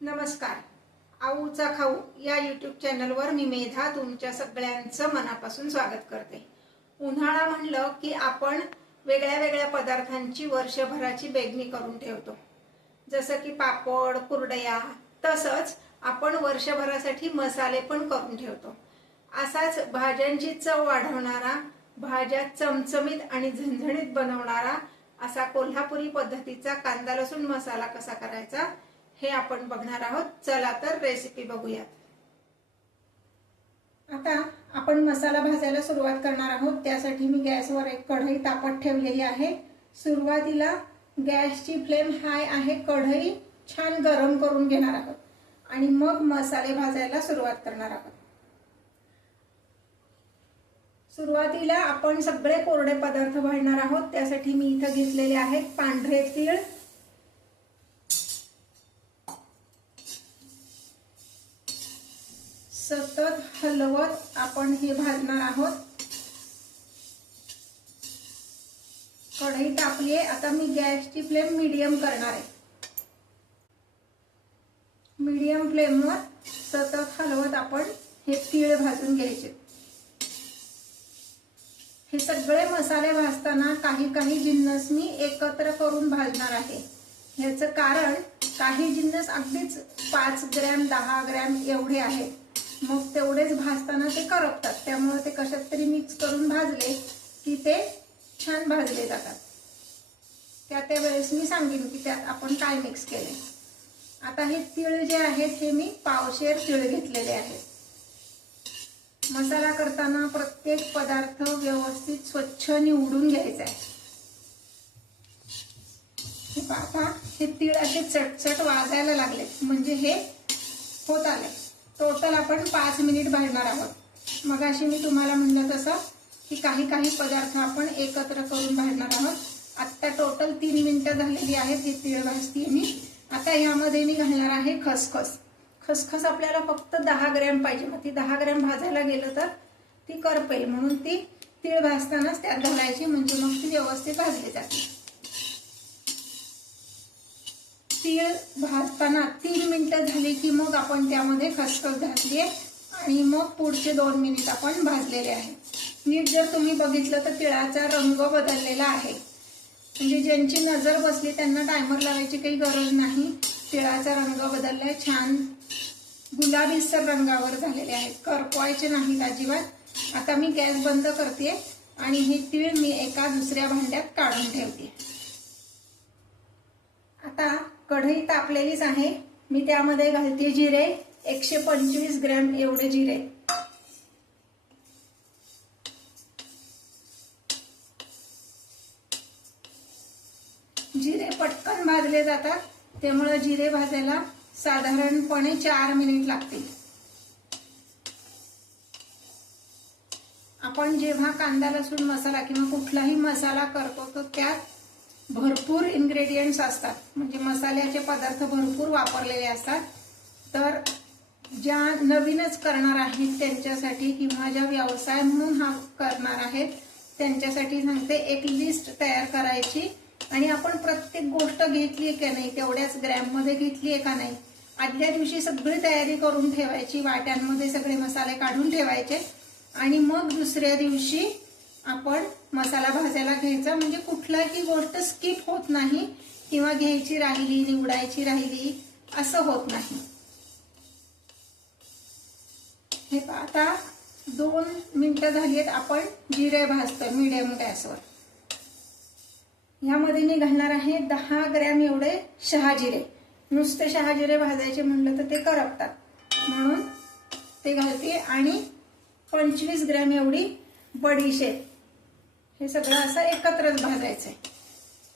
नमस्कार. आऊचा खाऊ या यूट्यूब चॅनलवर मी मेधा तुमच्या सगळ्यांचं मनापासून स्वागत करते. उन्हाळा म्हणलं की आपण वेगळ्या वेगळ्या पदार्थांची वर्षभराची बेगणी करून ठेवतो. जसं की पापड, कुरडया. तसंच आपण वर्षभरासाठी मसाले पण करून ठेवतो. असाच भाज्यांची चव वाढवणारा, भाज्या चमचमीत आणि झणझणीत बनवणारा असा कोल्हापुरी पद्धतीचा कांदा लसूण मसाला कसा करायचा हे आपण बघणार आहोत. चला तर रेसिपी बघूयात. आता आपण मसाला भाजायला सुरुवात करणार आहोत. त्यासाठी मी गॅसवर एक कढई तापत ठेवलेली आहे. सुरुवातीला गॅसची फ्लेम हाय आहे. कढई छान गरम करून घेणार आहोत आणि मग मसाले भाजायला सुरुवात करणार आहोत. सुरुवातीला आपण सगळे कोरडे पदार्थ भाजणार आहोत. त्यासाठी मी इथे घेतलेले आहेत पांढरे तीळ, सतत हलवत आपण हे भाजणार आहोत. कढई तापली आहे. आता मी गॅसची फ्लेम मीडियम करणार आहे. मीडियम फ्लेमवर सतत हलवत आपण हे तीळ भाजून घ्यायचे. हे सगळे मसाले भाजताना काही काही जिन्नस मी एकत्र करून भाजणार आहे. ह्याचं कारण काही जिन्नस अगदीच 5 ग्रॅम 10 ग्रॅम एवढे आहेत. मग तेवढेच भाजताना ते करपतात. त्यामुळे ते कशात तरी मिक्स करून भाजले की ते छान भाजले जातात. त्या वेळेस मी सांगेन की त्यात आपण काय मिक्स केले. आता हे तीळ जे आहेत हे मी पावशेर तीळ घेतलेले आहेत. मसाला करताना प्रत्येक पदार्थ व्यवस्थित स्वच्छ निवडून घ्यायचा आहे. हे पाहा, हे तीळ असे चटचट वाजायला लागले म्हणजे हे होत आले. टोटल आपण 5 मिनिट भाजणार आहोत. मगाशी मी तुम्हाला म्हणलं तसं की काही काही पदार्थ आपण एकत्र करून भाजणार आहोत. आता टोटल 3 मिनिटं झालेली आहेत. हे तीळ भाजते मी. आता यामध्ये मी घालणार आहे खसखस. खसखस आपल्याला फक्त 10 ग्रॅम पाहिजे. मग ती 10 ग्रॅम भाजायला गेलं तर ती करपेल, म्हणून ती तीळ भाजतानाच त्यात घालायची, म्हणजे मग ती व्यवस्थित भाजली जाते. तीळ भाजताना 3 मिनिटं झाली की मग आपण त्यामध्ये खसखस घातली आणि मग पुढचे 2 मिनिट आपण भाजलेले आहे. नीट जर तुम्ही बघितलं तर तिळाचा रंग बदललेला आहे. म्हणजे ज्यांची नजर बसली त्यांना टायमर लावायची काही गरज नाही. तिळाचा रंग बदललाय. छान गुलाबीसर रंगावर झालेले आहेत. करपवायचे नाहीत अजिबात. आता मी गॅस बंद करते आणि हे तीळ मी एका दुसऱ्या भांड्यात काढून ठेवते. आता कढई तापलेलीच आहे. मी त्यामध्ये घालते जिरे. 125 ग्रॅम एवढे जिरे. जिरे पटकन भाजले जातात, त्यामुळे जिरे भाजायला साधारणपणे 4 मिनिट लागतील. आपण जेव्हा कांदा लसूण मसाला किंवा कुठलाही मसाला करतो तर त्यात भरपूर इन्ग्रेडियंट्स असतात. म्हणजे मसाल्याचे पदार्थ भरपूर वापरलेले असतात. तर ज्या नवीनच करणार आहेत त्यांच्यासाठी किंवा ज्या व्यवसाय म्हणून हा करणार आहेत त्यांच्यासाठी सांगते, एक लिस्ट तयार करायची आणि आपण प्रत्येक गोष्ट घेतली का नाही, तेवढ्याच ग्रॅम मध्ये घेतली का नाही, आदल्या दिवशी सगळी तयारी करून ठेवायची. वाट्यांमध्ये सगळे मसाले काढून ठेवायचे आणि मग दुसऱ्या दिवशी आपण मसाला भाजायला घ्यायचा. म्हणजे कुठलाही गोष्ट स्किप होत नाही किंवा घ्यायची राहिली, निवडायची राहिली असं होत नाही. हे आता 2 मिनिटं झाली आहेत. आपण जिरे भाजतोय मीडियम गॅसवर. यामध्ये मी घालणार आहे 10 ग्रॅम एवढे शहाजिरे. नुसते शहाजिरे भाजायचे म्हणलं तर ते करपतात, म्हणून ते घालते. आणि 25 ग्रॅम एवढी बडीशेप. हे सगळं असं एकत्रच भाजायचंय.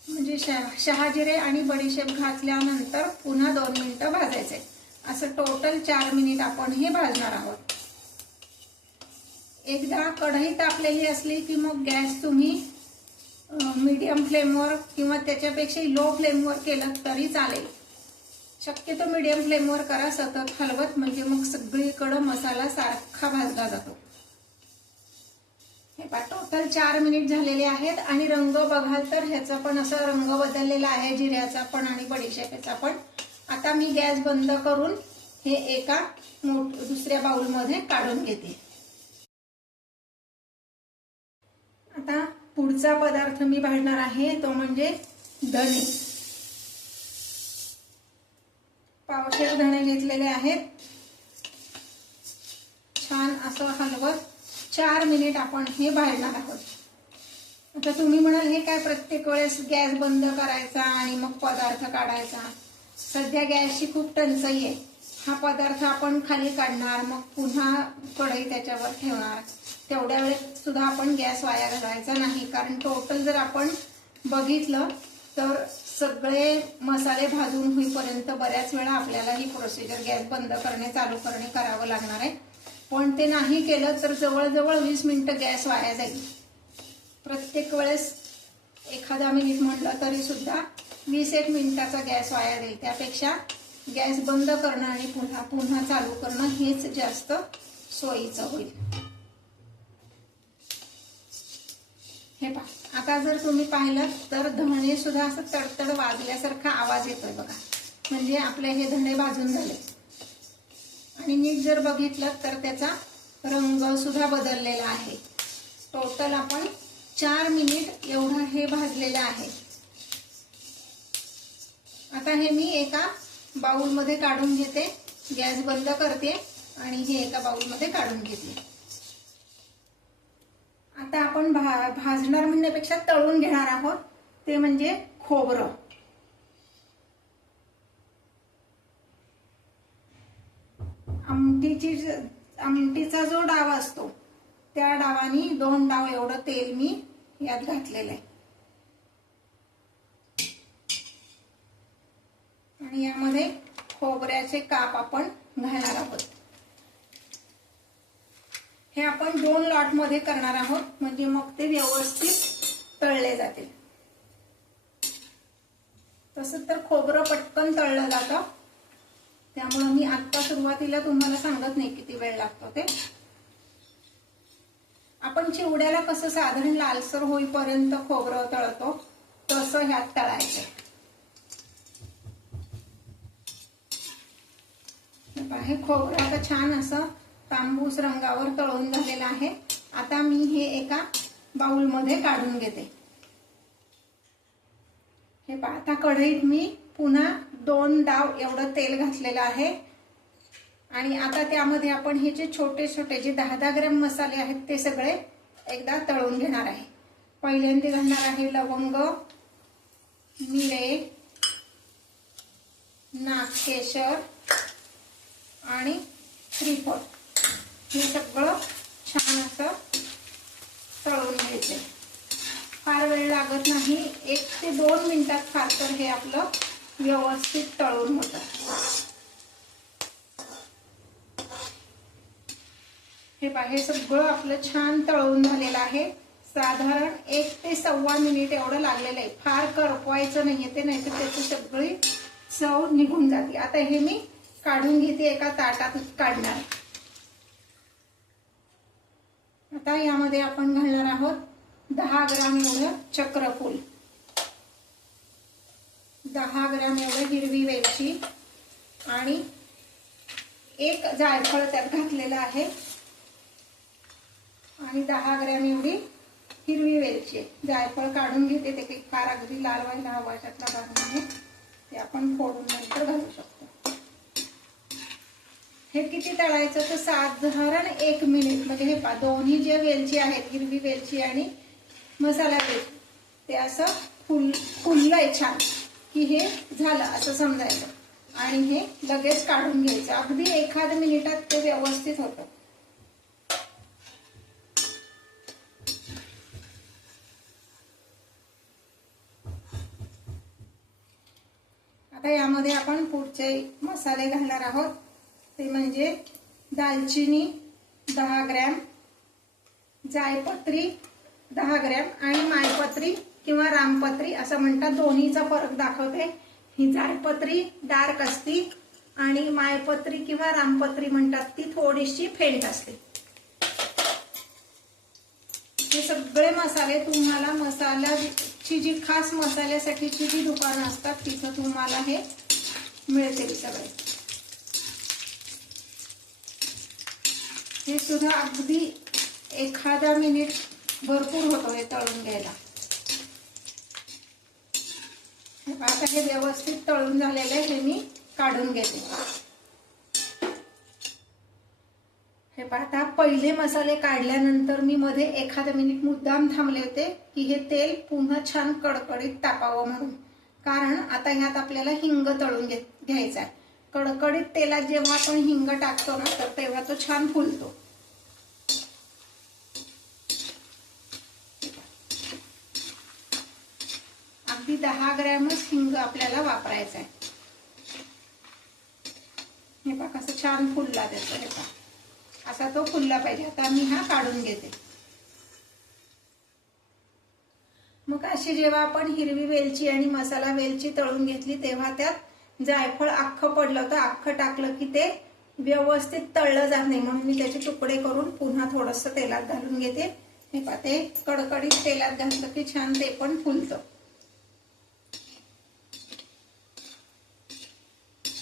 म्हणजे शहाजिरे आणि बडीशेप घातल्यानंतर पुन्हा 2 मिनिटं भाजायचंय. असं टोटल 4 मिनिट आपण हे भाजणार आहोत. एकदा कढई तापलेली असली की मग गॅस तुम्ही मीडियम फ्लेमवर किंवा त्याच्यापेक्षा लो फ्लेमवर केलं तरी चालेल. शक्यतो मीडियम फ्लेमवर करा, सतत हलवत, म्हणजे मग सगळीकडे मसाला सारखा भाजला जातो. हे पहा टोटल 4 मिनिट झालेले आहेत. आणि रंग बघाल तर ह्याचा पण असा रंग बदललेला आहे, जिऱ्याचा पण आणि बडीशेपेचा पण. आता आता मी गॅस बंद करून हे एका दुसऱ्या बाउलमध्ये काढून घेते. आता पुढचा पदार्थ मी भाजणार आहे तो म्हणजे धणे. पावशेर धणे घेतलेले आहेत. छान असं हलवत 4 मिनिट आपण हे भाजणार आहोत. आता तुम्ही म्हणाल हे काय प्रत्येक वेळेस गॅस बंद करायचा आणि मग पदार्थ काढायचा. सध्या गॅसची खूप टंचाई आहे. हा पदार्थ आपण खाली काढणार, मग पुन्हा कढई त्याच्यावर ठेवणार. तेवढ्या वेळेत सुद्धा आपण गॅस वाया घालवायचा नाही, कारण टोटल जर आपण बघितलं तर सगळे मसाले भाजून होईपर्यंत बऱ्याच वेळा आपल्याला ही प्रोसिजर गॅस बंद करणे चालू करणे करावं लागणार आहे. पण ते नाही केलं तर जवळजवळ 20 मिनिटं गॅस वाया जाईल. प्रत्येक वेळेस एखादा मिनिट म्हटलं तरी सुद्धा 20-1 मिनिटाचा गॅस वाया जाईल. त्यापेक्षा गॅस बंद करणं आणि पुन्हा पुन्हा चालू करणं हेच जास्त सोयीचं होईल. हे पहा, आता जर तुम्ही पाहिलं तर धणे सुद्धा असं तडतड वाजल्यासारखा आवाज येतोय बघा. म्हणजे आपले हे धणे भाजून झाले. आणि नीट जर बघितलं तर त्याचा रंग सुद्धा बदललेला आहे. टोटल आपण 4 मिनिट एवढं हे भाजलेलं आहे. आता हे मी एका बाउलमध्ये काढून घेते. गॅस बंद करते आणि हे एका बाउलमध्ये काढून घेते. आता आपण भाजणार म्हणण्यापेक्षा तळून घेणार आहोत, ते म्हणजे खोबरं. आमटीचा जो डाव असतो त्या डावानी 2 डाव एवढं तेल मी यात घातलेलं आहे. आणि यामध्ये खोबऱ्याचे काप आपण घालणार आहोत. हे आपण 2 लॉट मध्ये करणार आहोत, म्हणजे मग ते व्यवस्थित तळले जातील. तसं तर खोबरं पटकन तळलं जातं, त्यामुळे मी आता सुरुवातीला तुम्हाला सांगत नाही किती वेळ लागतो ते. आपण चिवड्याला कसं साधारण लालसर होईपर्यंत खोबरं तळतो तसं ह्यात तळायचं. हे खोबरं आता छान असं तांबूस रंगावर तळून झालेलं आहे. आता मी हे एका बाउलमध्ये काढून घेते. हे पहा, आता कढईत मी पुन्हा 2 डाव एवढं तेल घातलेलं आहे. आणि आता त्यामध्ये आपण हे जे छोटे छोटे जे 10-10 ग्रॅम मसाले आहेत ते सगळे एकदा तळून घेणार आहे. पहिल्यांदा घालणार आहे लवंग, मिरे, नागकेशर आणि श्रीफळ. हे सगळं छान असं तळून घ्यायचं. फार वेळ लागत नाही, 1 ते 2 मिनिटात फार तर हे आपलं व्यवस्थित तळून होतं. हे पहा, हे सगळं आपलं छान तळून झालेलं आहे. साधारण 1 ते 1.25 मिनिट एवढं लागलेलं आहे. फार करपवायचं नाहीये ते, नाही तर त्याची सगळी चव निघून जाते. आता हे मी काढून घेते, एका ताटात काढणार. आता यामध्ये आपण घालणार आहोत 10 ग्रॅम एवढं चक्रफूल, 10 ग्रॅम एवढं हिरवी वेलची आणि 1 जायफळ त्यात घातलेलं आहे. आणि 10 ग्रॅम एवढी हिरवी वेलची. जायफळ काढून घेते, ते काही फार अगदी लाल व्हायला हवा त्यातला भाग नाही, ते आपण फोडून नंतर घालू शकतो. हे किती तळायचं तर साधारण 1 मिनिट. म्हणजे हे पहा, दोन्ही जे वेलची आहेत, हिरवी वेलची आणि मसाला वेलची, ते असं फुललंय छान की हे झालं असं समजायचं. आणि हे लगेच काढून घ्यायचं. अगदी 1 मिनिटात ते व्यवस्थित होतं. आता यामध्ये आपण पुढचे मसाले घालणार आहोत, ते म्हणजे दालचिनी 10 ग्रॅम, जायपत्री 10 ग्रॅम आणि मायपत्री किंवा रामपत्री असं म्हणतात. दोन्हीचा फरक दाखवते. ही जायपत्री डार्क असती आणि मायपत्री किंवा रामपत्री म्हणतात ती थोडीशी फेंट असते. हे सगळे मसाले तुम्हाला मसाल्याची जी खास मसाल्यासाठीची जी दुकानं असतात तिथं तुम्हाला हे मिळतील सगळे. हे सुद्धा अगदी एखादा मिनिट भरपूर होतो हे तळून घ्यायला. आता हे व्यवस्थित तळून झालेले हे मी काढून घेते. हे पाहता पहिले मसाले काढल्यानंतर मी मध्ये एखादा मिनिट मुद्दाम थांबले होते की हे तेल पुन्हा छान कडकडीत तापावं म्हणून. कारण आता ह्यात आपल्याला हिंग तळून घ्यायचा आहे. कडकडीत तेलात जेव्हा आपण हिंग टाकतो ना तर तेव्हा तो छान फुलतो. अगदी 10 ग्रॅमच हिंग आपल्याला वापरायचा आहे. हे पहा कसं छान फुलला त्याचा. हे पहा असा तो फुलला पाहिजे. आता मी हा काढून घेते. मग अशी जेव्हा आपण हिरवी वेलची आणि मसाला वेलची तळून घेतली तेव्हा त्यात जायफळ अख्खं पडलं होतं. अख्खं टाकलं की ते व्यवस्थित तळलं जात नाही म्हणून मी त्याचे तुकडे करून पुन्हा थोडंसं तेलात घालून घेते. हे पहा ते कडकडीत तेलात घातलं की छान ते पण फुलतं.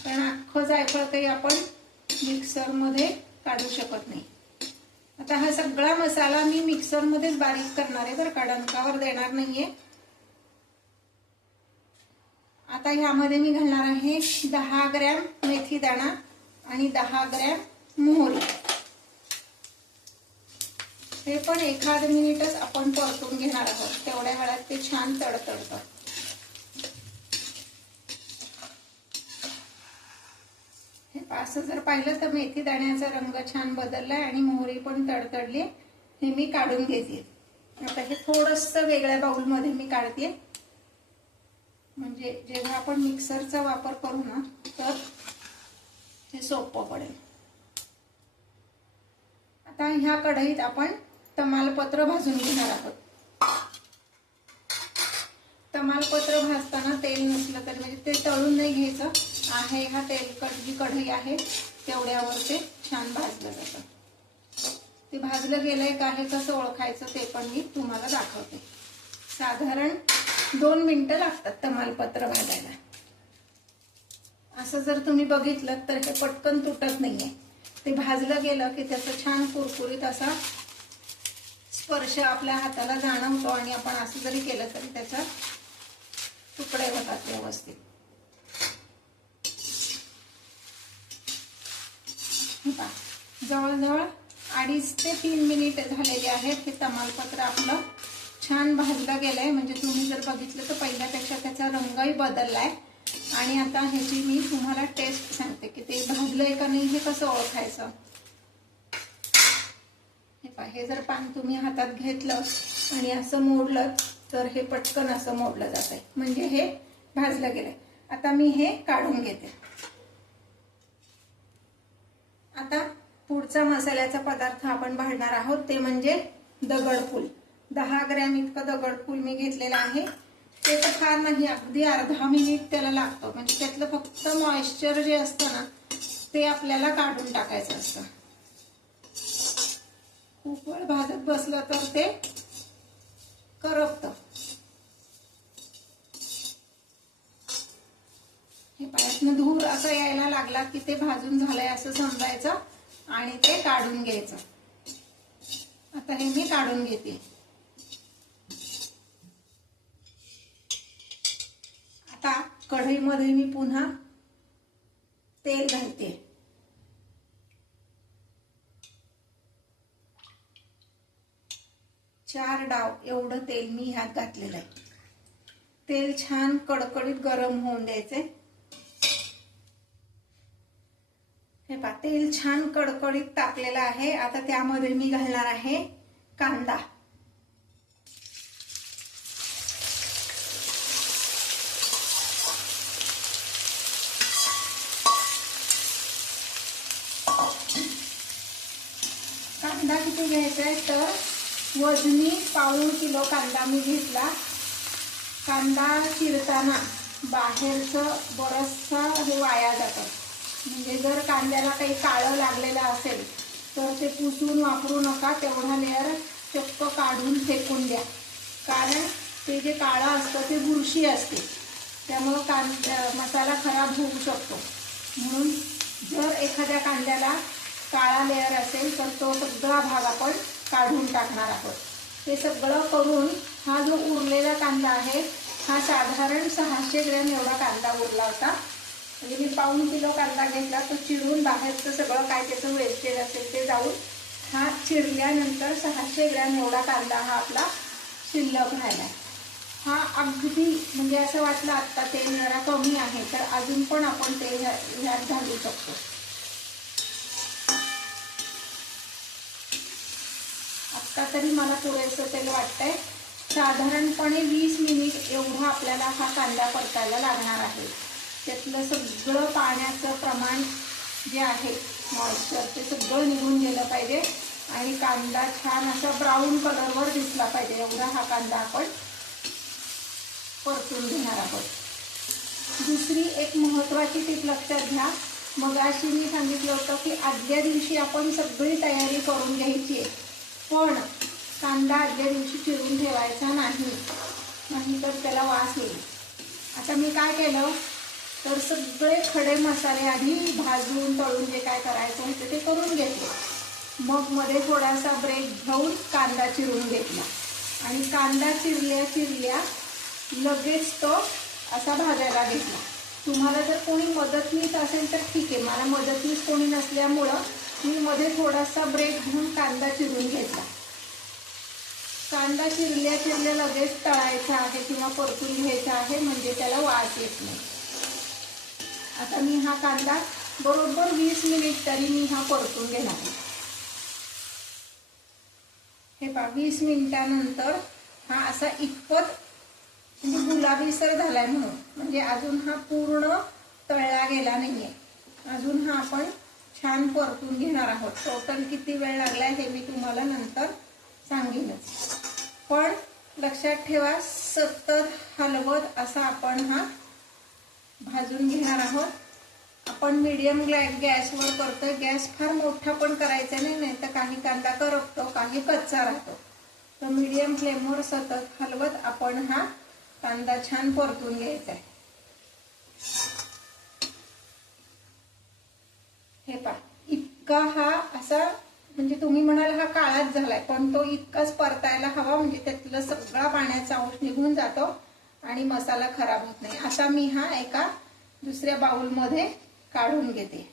कारण अख्खं जायफळ काही आपण मिक्सर मध्ये काढू शकत नाही. आता हा सगळा मसाला मी मिक्सर मध्येच बारीक करणार आहे बरं का, डंकावर देणार नाहीये. आता ह्यामध्ये मी घालणार आहे 10 ग्रॅम मेथी दाणा आणि 10 ग्रॅम मोहरी. हे पण एखाद मिनिटच आपण परतून घेणार आहोत. तेवढ्या वेळात ते छान तडतडतं. असं जर पाहिलं तर मेथी दाण्याचा रंग छान बदललाय आणि मोहरी पण तडतडली. हे मी काढून घेते. आता हे थोडंसं वेगळ्या बाउल मध्ये मी काढते म्हणजे जेव्हा आपण मिक्सरचा वापर करू ना तर हे सोपं पडेल. आता ह्या कढईत आपण तमालपत्र भाजून घेणार आहोत. तमालपत्र भाजताना तेल नसलं तर म्हणजे ते तळून नाही घ्यायचं आहे. हा तेलकट जी कढई आहे तेवढ्यावर ते छान भाजलं जातं. ते भाजलं गेलंय का हे कसं ओळखायचं ते पण मी तुम्हाला दाखवते. साधारण 2 मिनिटं लागतात तमालपत्र भाजायला. असं जर तुम्ही बघितलं तर हे पटकन तुटत नाहीये. ते भाजलं गेलं की त्याचं छान कुरकुरीत असा स्पर्श आपल्या हाताला जाणवतो आणि आपण असं जरी केलं तरी त्याचा तुकडे होतात व्यवस्थित. जवळजवळ 2.5 ते 3 मिनिट झालेले आहेत. हे तमालपत्र आपलं छान भाजलं गेलंय. म्हणजे तुम्ही जर बघितलं तर पहिल्यापेक्षा त्याचा रंगही बदललाय. आणि आता ह्याची मी तुम्हाला टेस्ट सांगते की ते भाजलंय का नाही हे कसं ओळखायचं. हे जर पान तुम्ही हातात घेतलं आणि असं मोडलं तर हे पटकन असं मोडलं जात आहे म्हणजे हे भाजलं गेलंय. आता मी हे काढून घेते. आता पुढचा मसाल्याचा पदार्थ आपण भाजणार आहोत ते म्हणजे दगडफूल. 10 ग्रॅम इतकं दगडफूल मी घेतलेलं आहे. ते तर फार नाही, अगदी अर्धा मिनिट त्याला लागतं. म्हणजे त्यातलं फक्त मॉइश्चर जे असतं ना ते आपल्याला काढून टाकायचं असतं. खूप वेळ भाजत बसलं तर ते करपतं. हे पायातनं धूर असं यायला लागला की ते भाजून झालंय असं समजायचं आणि ते काढून घ्यायचं. आता हे मी काढून घेते. आता कढईमध्ये मी पुन्हा तेल घालते. चार डाव एवढं तेल मी ह्यात घातलेलं आहे. तेल छान कडकडीत गरम होऊन द्यायचे. हे पहा तेल छान कडकडीत तापलेलं आहे. आता त्यामध्ये मी घालणार आहे कांदा. कांदा किती घ्यायचा आहे तर वजनी 1/4 किलो कांदा मी घेतला. कांदा चिरताना बाहेरचं बरचसं हे वाया जातं. म्हणजे जर कांद्याला काही काळं लागलेलं असेल तर ते पुसून वापरू नका. तेवढा लेअर चक्क काढून फेकून द्या. कारण ते जे काळं असतं ते बुरशी असते त्यामुळं मसाला खराब होऊ शकतो. म्हणून जर एखाद्या कांद्याला काळा लेअर असेल तर तो सगळा भाग आपण काढून टाकणार आहोत. हे सगळं करून हा जो उरलेला कांदा आहे हा साधारण 600 ग्रॅम एवढा कांदा उरला होता. म्हणजे मी पाऊण किलो कांदा घेतला, तो चिरून बाहेरचं सगळं काय त्याचं वेस्टेज असेल ते जाऊन हा चिरल्यानंतर 600 ग्रॅम एवढा कांदा हा आपला शिल्लक राहिला. हा अगदी म्हणजे असं वाटलं आत्ता तेल जरा कमी आहे तर अजून पण आपण तेल ह्यात घालू शकतो. आत्ता तरी मला पुरेसं तेल वाटतंय. साधारणपणे 20 मिनिट एवढा आपल्याला हा कांदा परतायला लागणार आहे. त्यातलं सगळं पाण्याचं प्रमाण जे आहे मॉइश्चर ते सगळं निघून गेलं पाहिजे आणि कांदा छान असा ब्राऊन कलरवर दिसला पाहिजे एवढा हा कांदा आपण परतून घेणार आहोत. दुसरी एक महत्त्वाची टीप लक्षात घ्या. मगाशी मी सांगितलं होतं की आदल्या दिवशी आपण सगळी तयारी करून घ्यायची आहे, पण कांदा आदल्या दिवशी चिरून ठेवायचा नाही तर त्याला वास येईल. आता मी काय केलं तर सगळे खडे मसाले आधी भाजून तळून जे काय करायचं होतं ते करून घेतले. मग मध्ये थोडासा ब्रेक घेऊन कांदा चिरून घेतला आणि कांदा चिरल्या लगेच तो असा भाजायला घेतला. तुम्हाला जर कोणी मदतनीस असेल तर ठीक आहे. मला मदतनीस कोणी नसल्यामुळं मी मध्ये थोडासा ब्रेक घेऊन कांदा चिरून घेतला. कांदा चिरल्या लगेच तळायचा आहे किंवा परतून घ्यायचा आहे म्हणजे त्याला वास येत नाही. आता मी हा कांदा बरोबर 20 मिनिट तरी मी हा परतून घेणार. हे पहा 20 मिनिटानंतर हा असा इतपत म्हणजे गुलाबीसर झालाय म्हणजे अजून हा पूर्ण तळला गेला नाहीये. अजून हा आपण छान परतून घेणार आहोत. टोटल किती वेळ लागलाय हे मी तुम्हाला नंतर सांगेनच. पण लक्षात ठेवा सतत हलवत असा आपण हा भाजून घेणार आहोत. आपण मीडियम गॅसवर करतोय. गॅस फार मोठा पण करायचा नाही तर काही कांदा करपतो काही कच्चा राहतो. तर मीडियम फ्लेमवर सतत हलवत आपण हा कांदा छान परतून घ्यायचा आहे. हे पहा इतका हा असा म्हणजे तुम्ही म्हणाल हा काळाच झालाय पण तो इतकाच परतायला हवा म्हणजे त्यातलं सगळा पाण्याचा अंश निघून जातो आणि मसाला खराब होत नाही. आता मी हा एका दुसऱ्या बाउलमध्ये काढून घेते.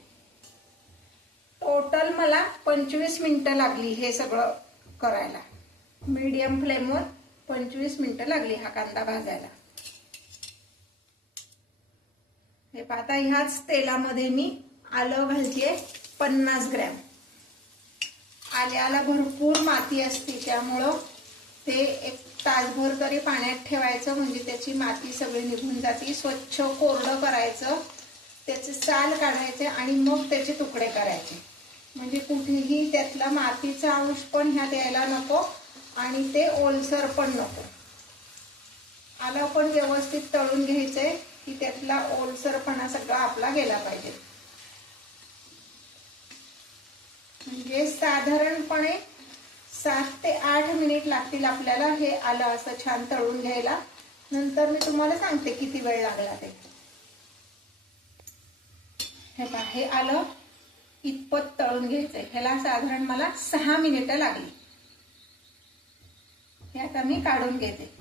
टोटल मला 25 मिनिटं लागली हे सगळं करायला. मीडियम फ्लेमवर 25 मिनिटं लागली हा कांदा भाजायला. हे पाहता ह्याच तेलामध्ये मी आलं घालतेय 50 ग्रॅम. आल्याला भरपूर माती असते त्यामुळं ते एक तासभर तरी पाण्यात ठेवायचं म्हणजे त्याची माती सगळी निघून जाते. स्वच्छ कोरडं करायचं, त्याचे साल काढायचे आणि मग त्याचे तुकडे करायचे म्हणजे कुठेही त्यातला मातीचा अंश पण ह्यात यायला नको आणि ते ओलसर पण नको. आलं पण व्यवस्थित तळून घ्यायचंय की त्यातला ओलसरपणा सगळा आपला गेला पाहिजे. म्हणजे साधारणपणे 7 ते 8 मिनिट लागतील आपल्याला हे आलं असं छान तळून घ्यायला. नंतर मी तुम्हाला सांगते किती वेळ लागला ते. हे पहा हे आलं इतपत तळून घ्यायचंय. ह्याला साधारण मला 6 मिनिटं लागली. हे आता मी काढून घेते.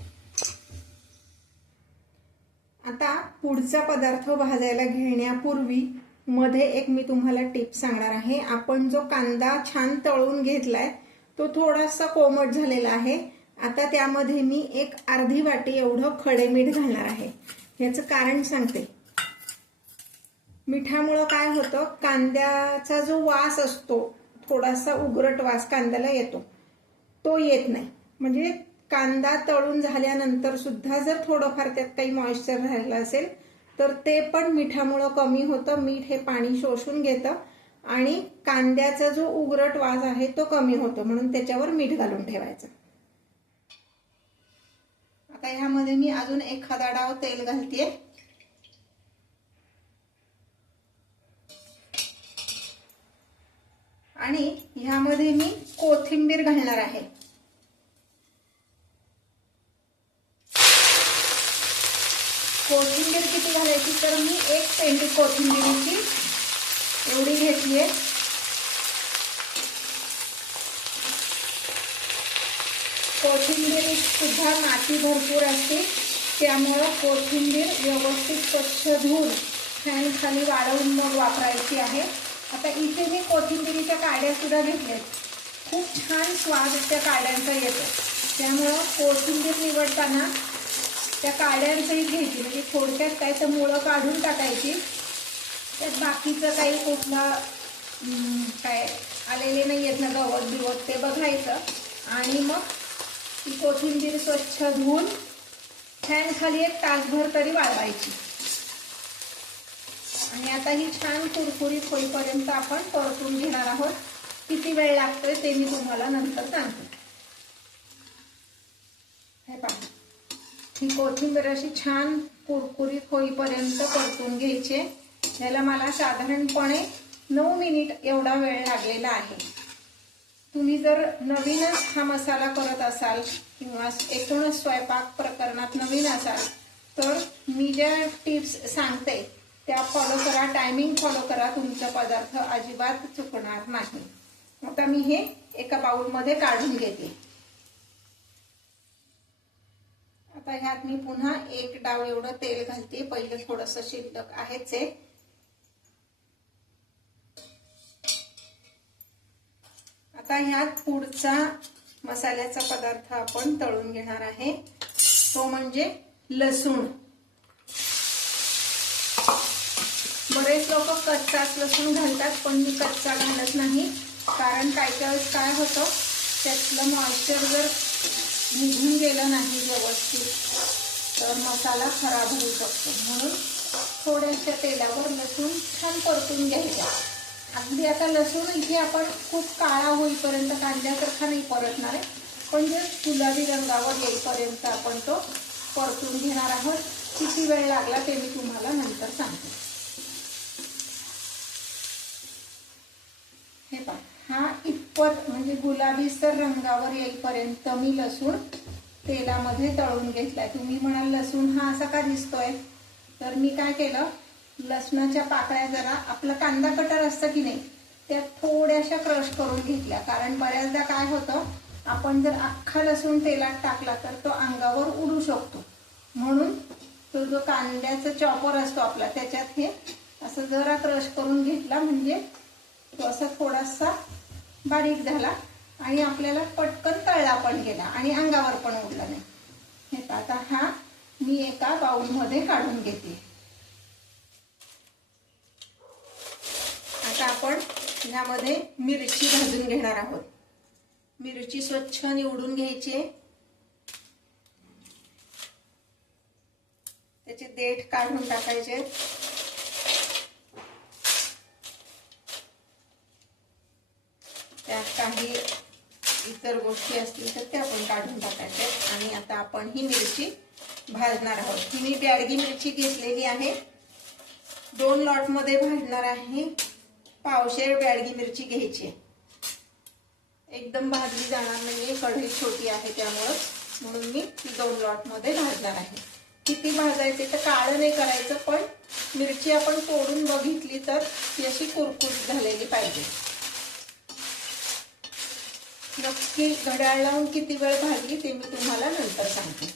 आता पुढचा पदार्थ भाजायला घेण्यापूर्वी मध्ये एक मी तुम्हाला टिप सांगणार आहे. आपण जो कांदा छान तळून घेतलाय तो थोडासा कोमट झालेला आहे. आता त्यामध्ये मी एक अर्धी वाटी एवढं खडे मीठ घालणार आहे. याचं कारण सांगते. मिठामुळं काय होतं कांद्याचा जो वास असतो थोडासा उग्रट वास कांद्याला येतो तो येत नाही. म्हणजे कांदा तळून झाल्यानंतर सुद्धा जर थोडंफार त्यात काही मॉइश्चर राहिलं असेल तर ते पण मिठामुळं कमी होतं. मीठ हे पाणी शोषून घेतं आणि कांद्याचा जो उग्रट वास आहे तो कमी होतो म्हणून त्याच्यावर मीठ घालून ठेवायचं. आता ह्यामध्ये मी अजून एखादा डाव तेल घालतेय. आणि ह्यामध्ये मी कोथिंबीर घालणार आहे. कोथिंबीर तर मी एक पेंडी कोथिंबिरीची एवढी घेतली आहे. कोथिंबिरीत सुद्धा माती भरपूर असते, त्यामुळं कोथिंबीर व्यवस्थित स्वच्छ धुवून फॅन खाली वाळवून मग वापरायची आहे. आता इथे मी कोथिंबिरीच्या काड्या सुद्धा घेतल्यात. खूप छान स्वाद त्या काड्यांचा येतो, त्यामुळं कोथिंबीर निवडताना त्या काड्यांचंही घ्यायची. म्हणजे थोडक्यात काय तर मुळं काढून टाकायची, त्यात बाकीचं काही कुठला काय आलेले नाही आहेत ना गवत बिवत ते बघायचं आणि मग ती कोथिंबीर स्वच्छ धुवून फॅन खाली एक तासभर तरी वाळवायची. आणि आता ही छान कुरकुरीत होईपर्यंत आपण परतून घेणार आहोत. किती वेळ लागतोय ते मी तुम्हाला नंतर सांगते. हे पहा, ही कोथिंबीर अशी छान कुरकुरीत होईपर्यंत परतून घ्यायचे. याला मला साधारणपणे 9 मिनिट एवढा वेळ लागलेला आहे. तुम्ही जर नवीनच हा मसाला करत असाल किंवा एकूणच स्वयंपाक प्रकरणात नवीन असाल तर मी ज्या टिप्स सांगते त्या फॉलो करा, टायमिंग फॉलो करा, तुमचा पदार्थ अजिबात चुकणार नाही. आता मी हे एका बाउलमध्ये काढून घेते. आता ह्यात मी पुन्हा 1 डाव एवढं तेल घालते. पहिलं थोडंसं शिल्लक आहेच आहे. आता ह्यात पुढचा मसाल्याचा पदार्थ आपण तळून घेणार आहे, तो म्हणजे लसूण. बरेच लोक कच्चाच लसूण घालतात, पण मी कच्चा घालत नाही. कारण काही वेळेस काय होतं, त्यातलं मॉइश्चर जर निघून गेलं नाही व्यवस्थित तर मसाला खराब होऊ शकतो. म्हणून थोड्याशा तेलावर लसूण छान परतून घ्यायचा. अगदी आता लसूण इथे आपण खूप काळा होईपर्यंत कांद्यासारखा नाही परतणार आहे, पण जे गुलाबी रंगावर येईपर्यंत आपण तो परतून घेणार आहोत. किती वेळ लागला ते मी तुम्हाला नंतर सांगते. हे पहा, हा इतपत म्हणजे गुलाबीसर रंगावर येईपर्यंत मी लसूण तेलामध्ये तळून घेतलाय. तुम्ही म्हणाल लसूण हा असा का दिसतोय, तर मी काय केलं, लसणाच्या पाकळ्या जरा आपलं कांदा कटर असतं की नाही त्यात थोड्याशा क्रश करून घेतल्या. कारण बऱ्याचदा काय होतं, आपण जर अख्खा लसूण तेलात टाकला तर तो अंगावर उडू शकतो. म्हणून तो जो कांद्याचा चॉपर असतो आपला त्याच्यात हे असं जरा क्रश करून घेतला, म्हणजे तो असा थोडासा बारीक झाला आणि आपल्याला पटकन तळला पण गेला आणि अंगावर पण उडला नाही. हे आता हा मी एका बाउलमध्ये काढून घेते. आता आपण ह्यामध्ये मिरची भाजून घेणार आहोत. मिरची स्वच्छ निवडून घ्यायची, त्याचे देठ काढून टाकायचे. त्यात काही इतर गोष्टी असतील तर त्या पण काढून टाकायच्या. आणि आता आपण ही मिरची भाजणार आहोत. ही मी ब्याडगी मिरची घेतलेली आहे, 2 लॉट मध्ये भाजणार आहे. पावशेर ब्याडगी मिरची घ्यायची. एकदम भाजली जाणार नाहीये, कढई छोटी आहे त्यामुळे, म्हणून मी 2 लॉट मध्ये भाजणार आहे. किती भाजायचे तर काळं नाही करायचं, पण मिरची आपण तोडून बघितली तर ती अशी कुरकुरीत झालेली पाहिजे. नक्की घड्याळ लावून किती वेळ भाजली ते मी तुम्हाला नंतर सांगते.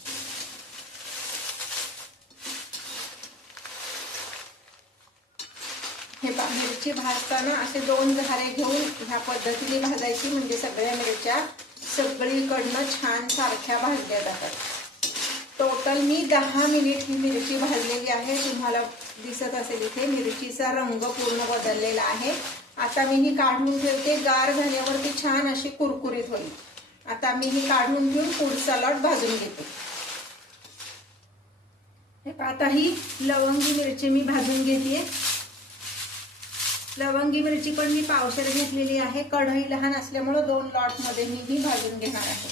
हे पहा, मिरची भाजताना असे 2 झारे घेऊन ह्या पद्धतीने भाजायची, म्हणजे सगळ्या मिरच्या सगळीकडनं छान सारख्या भाजल्या जातात. टोटल मी 10 मिनिट ही मिरची भाजलेली आहे. तुम्हाला दिसत असेल इथे मिरचीचा रंग पूर्ण बदललेला आहे. आता मी ही काढून ठेवते, गार झाल्यावर ती छान अशी कुरकुरीत होईल. आता मी ही काढून घेऊन पुढचा लॉट भाजून घेते. आता ही लवंगी मिरची मी भाजून घेते. लवंगी मिरची पण मी पावशेर घेतलेली आहे. कढई लहान असल्यामुळे 2 लॉट मध्ये मी ही भाजून घेणार आहे.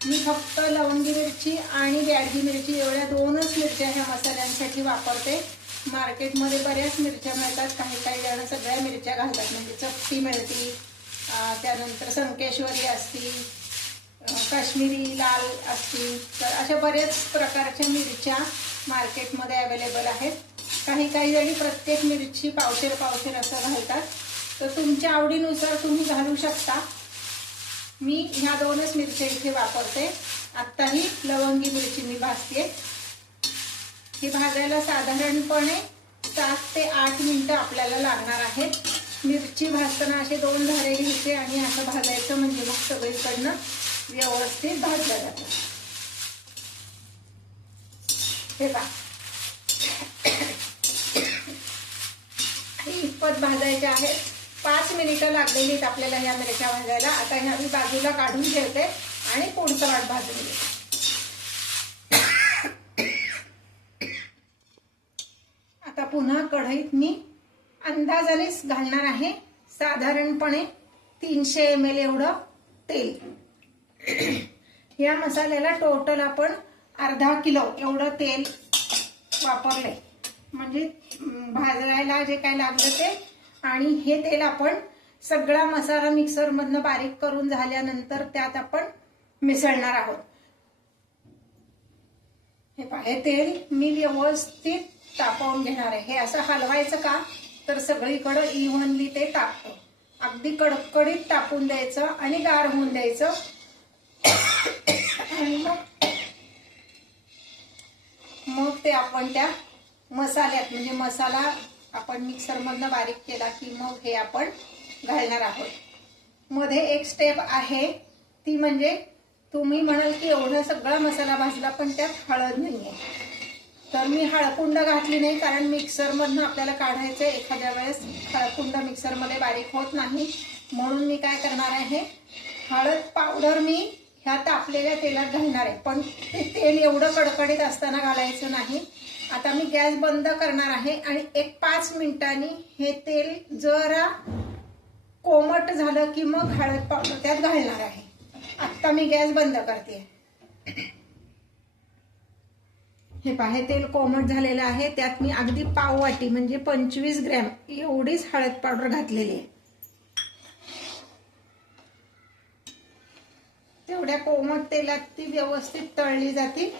मी फक्त लवंगी मिरची आणि ब्याडगी मिरची एवढ्या 2च मिरच्या ह्या मसाल्यांसाठी वापरते. मार्केटमध्ये बऱ्याच मिरच्या मिळतात, काही जण सगळ्या मिरच्या घालतात, म्हणजे चपटी मिळती, त्यानंतर संकेश्वरी असती, काश्मीरी लाल असती. तर अशा बऱ्याच प्रकारच्या मिरच्या मार्केटमध्ये अवेलेबल आहेत. काही काही जणी प्रत्येक मिरची पावशेर पावशेर असं घालतात, तर तुमच्या आवडीनुसार तुम्ही घालू शकता. मी ह्या 2च मिरच्या इथे वापरते. आत्ता ही लवंगी मिरची मी भाजते. ही भाजायला साधारणपणे 7 ते 8 मिनिटं आपल्याला लागणार आहेत. मिरची भाजताना असे 2 धारे घ्यायचे आणि असं भाजायचं, म्हणजे मग सगळीकडनं व्यवस्थित भाजलं जातं. हे पहा, इतपत भाजायचे आहेत. 5 मिनिटं लागलेली आहेत आपल्याला ह्या मिरच्या भाजायला. आता ह्या मी बाजूला काढून ठेवते आणि पुढचं वाट भाजून घेते. आता पुन्हा कढईत मी अंदाजानेच घालणार आहे, साधारणपणे 300 ml एवढं तेल. या मसाल्याला टोटल आपण अर्धा किलो एवढं तेल वापरले, म्हणजे भाजायला जे काय लागलं ते. आणि हे तेल आपण सगळा मसाला मिक्सर मधनं बारीक करून झाल्यानंतर त्यात आपण मिसळणार आहोत. हे पहा, हे तेल मी व्यवस्थित तापवून घेणार आहे. हे असं हलवायचं का, तर सगळीकडे इव्हनली ते तापतं. अगदी कडकडीत तापून द्यायचं आणि गार होऊन द्यायचं. आणि मग ते आपण त्या मसाल्यात, म्हणजे मसाला आपण मिक्सर मधनं बारीक केला की मग हे आपण घालणार आहोत. मध्ये एक स्टेप आहे, ती म्हणजे तुम्ही म्हणाल की एवढा सगळा मसाला भाजला पण त्यात हळद नाहीये, तर मी हळकुंड घातली नाही, कारण मिक्सर मधनं आपल्याला काढायचं. एखाद्या वेळेस हळकुंड मिक्सर मध्ये बारीक होत नाही, म्हणून मी काय करणार आहे, हळद पावडर मी ह्या तापलेल्या तेलात घालणार आहे. पण ते तेल एवढं कडकडीत असताना घालायचं नाही. आता मी गॅस बंद करणार आहे आणि 5 मिनिटांनी हे तेल जरा कोमट झालं की मग हळद पावडर त्यात घालणार आहे. आता मी गॅस बंद करते. हे पहा, हे तेल कोमट झालेलं आहे. त्यात मी अगदी पाव वाटी म्हणजे 25 ग्रॅम एवढीच हळद पावडर घातलेली आहे. तेवढ्या कोमट तेलात ती व्यवस्थित तळली जाते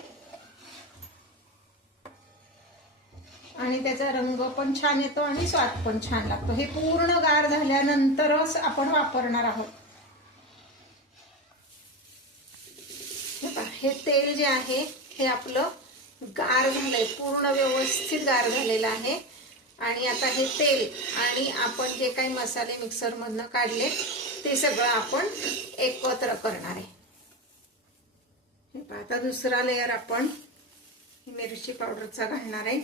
आणि त्याचा रंग पण छान येतो आणि स्वाद पण छान लागतो. हे पूर्ण गार झाल्यानंतरच आपण वापरणार आहोत. हे तेल जे आहे हे आपलं गार झालंय, पूर्ण व्यवस्थित गार झालेलं आहे. आणि आता हे तेल आणि आपण जे काही मसाले मिक्सर मधनं काढले ते सगळं आपण एकत्र करणार आहे. आता दुसरा लेयर आपण मिरची पावडरचा घालणार आहे.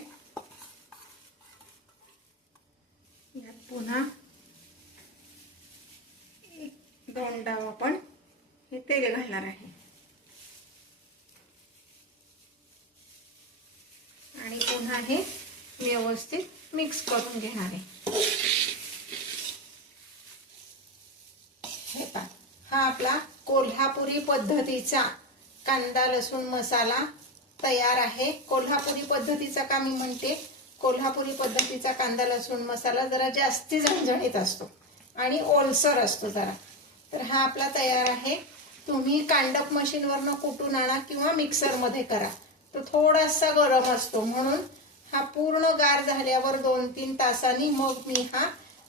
यात पुन्हा 1-2 डाव आपण हे तेल घालणार आहे आणि पुन्हा हे व्यवस्थित मिक्स करून घेणार आहे. हे पहा, हा आपला कोल्हापुरी पद्धतीचा कांदा लसूण मसाला तयार आहे. कोल्हापुरी पद्धतीचा का मी म्हणते, कोल्हापुरी पद्धतीचा कांदा लसूण मसाला जरा जास्ती झणझणीत असतो आणि ओलसर असतो जरा. तर हा आपला तयार आहे. तुम्ही कांडप मशीनवरनं कुटून आणा किंवा मिक्सर मध्ये करा, तो थोडासा गरम असतो, म्हणून हा पूर्ण गार झाल्यावर 2-3 तासांनी मग मी हा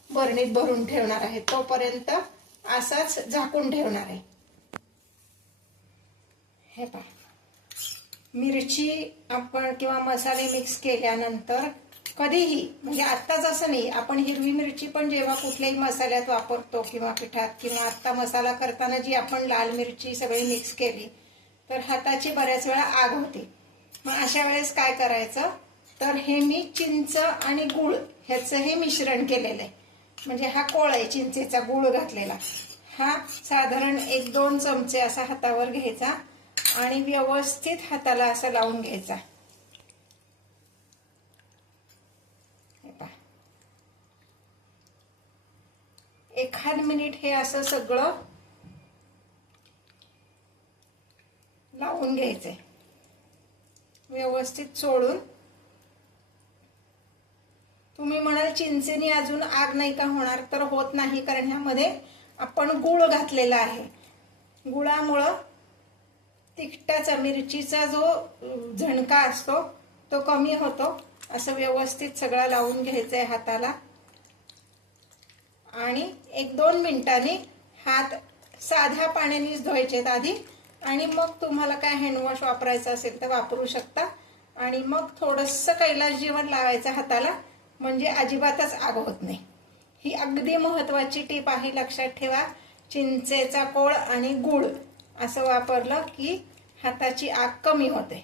बरणीत भरून ठेवणार आहे. तोपर्यंत असाच झाकून ठेवणार आहे. हे पहा, मिरची आपण किंवा मसाले मिक्स केल्यानंतर कधीही, म्हणजे आत्ताच असं नाही, आपण हिरवी मिरची पण जेव्हा कुठल्याही मसाल्यात वापरतो किंवा पिठात, किंवा आत्ता मसाला करताना जी आपण लाल मिरची सगळी मिक्स केली तर हाताची बऱ्याच वेळा आग होते. मग अशा वेळेस काय करायचं, तर हे मी चिंच आणि गुळ ह्याचं हे मिश्रण केलेलं आहे. म्हणजे हा कोळ आहे चिंचेचा, गुळ घातलेला. हा साधारण 1-2 चमचे असा हातावर घ्यायचा आणि व्यवस्थित हाताला असं लावून घ्यायचा. एखाद मिनिट हे असं सगळं लावून घ्यायचंय, व्यवस्थित चोळून. तुम्ही म्हणाल चिंचेने अजून आग नाही का होणार, तर होत नाही, कारण ह्यामध्ये आपण गुळ घातलेला आहे. गुळामुळं तिखटाचा, मिरचीचा जो झणका असतो तो कमी होतो. असं व्यवस्थित सगळं लावून घ्यायचंय हाताला आणि 1-2 मिनिटांनी हात साध्या पाण्यानेच धुवायचेत आधी आणि मग तुम्हाला काय हँडवॉश वापरायचं असेल तर वापरू शकता. आणि मग थोडंसं कैलास जीवन लावायचं हाताला, म्हणजे अजिबातच आग होत नाही. ही अगदी महत्वाची टीप आहे, लक्षात ठेवा. चिंचेचा कोळ आणि गूळ असं वापरलं की हाताची आग कमी होते.